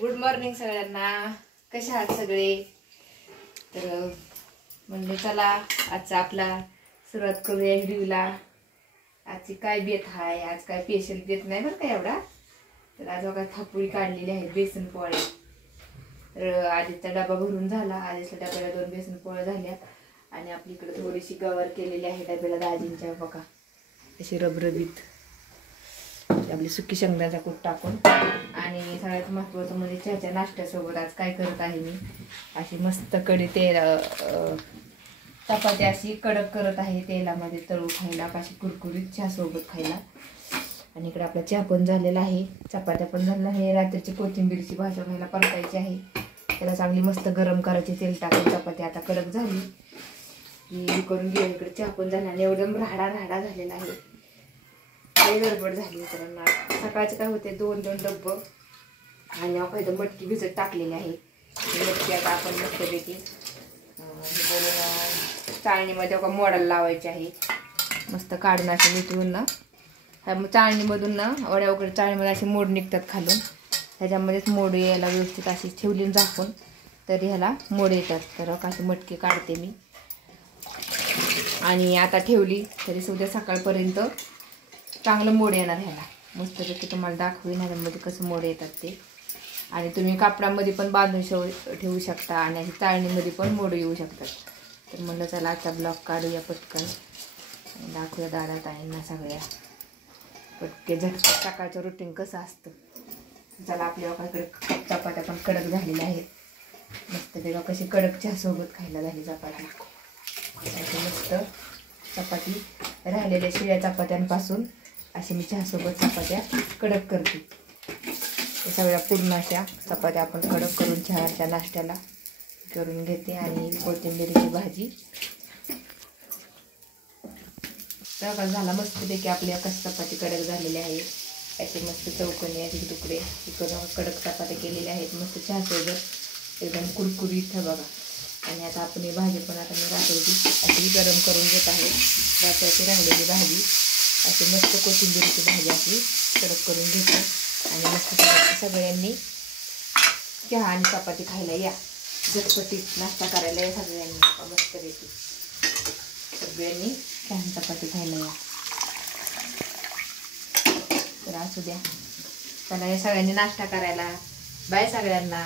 Good morning सगळ्यांना. कशा आहात सगळे? तर म्हणजे चला आजचा आपला सुरुवात करूया व्हिडिओला. आजची काय बेत आहे, आज काय स्पेशल बेत नाही बरं का एवढा. तर आज बघा थापुळी काढलेली आहे, बेसन पोळ्या. तर आधीचा डबा भरून झाला, आधीच्या डब्याला 2 बेसन पोळ्या झाल्या आणि आपली इकडे थोडीशी गवार केलेली आहे डब्याला दाजींच्या. बघा अशी रबरबीत आपली सुकी शेंगदाण्याचा कूट टाकून. आणि सगळ्यात महत्त्वाचं म्हणजे चहाच्या नाश्त्यासोबत आज काय करत आहे मी, अशी मस्त कढी चपाती अशी कडक करत आहे तेलामध्ये तळू खायला, अशी कुरकुरीत चहासोबत खायला. आणि इकडे आपला चहा पण झालेला आहे, चपात्या पण झालेल्या आहे. रात्रीची कोथिंबीरची भाजी व्हायला परतायची आहे, त्याला चांगली मस्त गरम करायची, तेल टाकून. चपाती आता कडक झाली की करून घेऊ. इकडे चहा पण झाला आणि एकदम राडा झालेला आहे. काही गडबड झाली मित्रांनो. सकाळचे काय होते 2 डब्बं आणि आपण इथं मटकी भिजत टाकलेली आहे. मटकी आता आपण मस्तपैकी चाळणीमध्ये मोडाला लावायची आहे. मस्त काढून असे निथळून ना, चाळणीमधून ना वड्या वगैरे चाळणीमध्ये असे मोड निघतात खालून, ह्याच्यामध्येच मोड यायला व्यवस्थित अशी ठेवली झाकून, तरी ह्याला मोड येतात. तर अशी मटकी काढते मी. आणि आता ठेवली तरी सुद्धा सकाळपर्यंत चांगलं मोड येणार ह्याला. मस्तपैकी तुम्हाला दाखवेन ह्याच्यामध्ये कसं मोड येतात ते. आणि तुम्ही कापडामध्ये पण बांधून ठेवू शकता आणि अशी चाळणीमध्ये पण मोड येऊ शकतात. तर म्हणलं चला आजचा ब्लॉग काढूया पटकन, दाखवूया दादा ताईंना सगळ्या पटके झटपट सकाळचं रुटीन कसं असतं. चला आपल्या लोकांकडे चपात्या पण कडक झालेल्या आहेत. मस्त तेव्हा कशी कडक चहासोबत खायला झाली चपाती. मस्त चपाती राहिलेल्या शिळ्या चपात्यांपासून अशी मी चहासोबत चपात्या कडक करते. सगळ्या पूर्ण अशा चपात्या आपण कडक करून चहाच्या नाश्त्याला करून घेते. आणि कोथिंबीरची भाजी तर झाला मस्तपैकी आपल्या कशी चपाती कडक झालेली आहे. असे मस्त चौकोनी असे तुकडे करून कडक चपात्या केलेल्या आहेत मस्त चहासोबत एकदम कुरकुरीत बघा. आणि आता आपण ही भाजी पण आता मी रात्रीची अशी गरम करून घेत आहे. रात्रीची राहिलेली भाजी अशी मस्त कोथिंबीरची भाजी अशी कडक करून घेतो. आणि मस्त सगळ्यांनी चहा आणि चपाती खायला या, झटपटीत नाश्ता करायला या सगळ्यांनी. मस्तपैकी सगळ्यांनी चहा आणि चपाती खायला या. तर असू द्या, चला या सगळ्यांनी नाश्ता करायला. बाय सगळ्यांना.